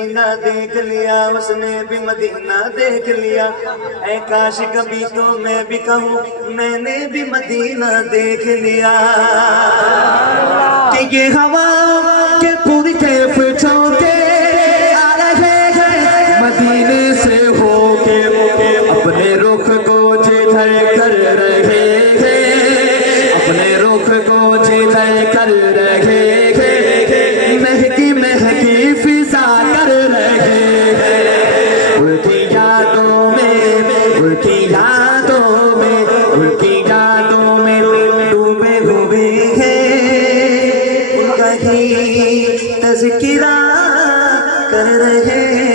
مدینہ دیکھ لیا، اس نے بھی مدینہ دیکھ لیا، اے کاش کبھی تو میں بھی کہوں میں نے بھی مدینہ دیکھ لیا، کہ یہ ہوا کے پوری طرف چونکے آ رہے ہیں مدینے سے ہو کے، اپنے رخ کو جدھر کر رہے ہیں، اپنے رخ کو جدھر کر رہے ہیں، مہکی مہکی فضا کر رہے ہیں، ان کی یادوں میں، ان کی یادوں میں، ان کی یادوں میں ڈوبے ہوئے ہیں، ان کا ہی تذکرہ کر رہے ہیں۔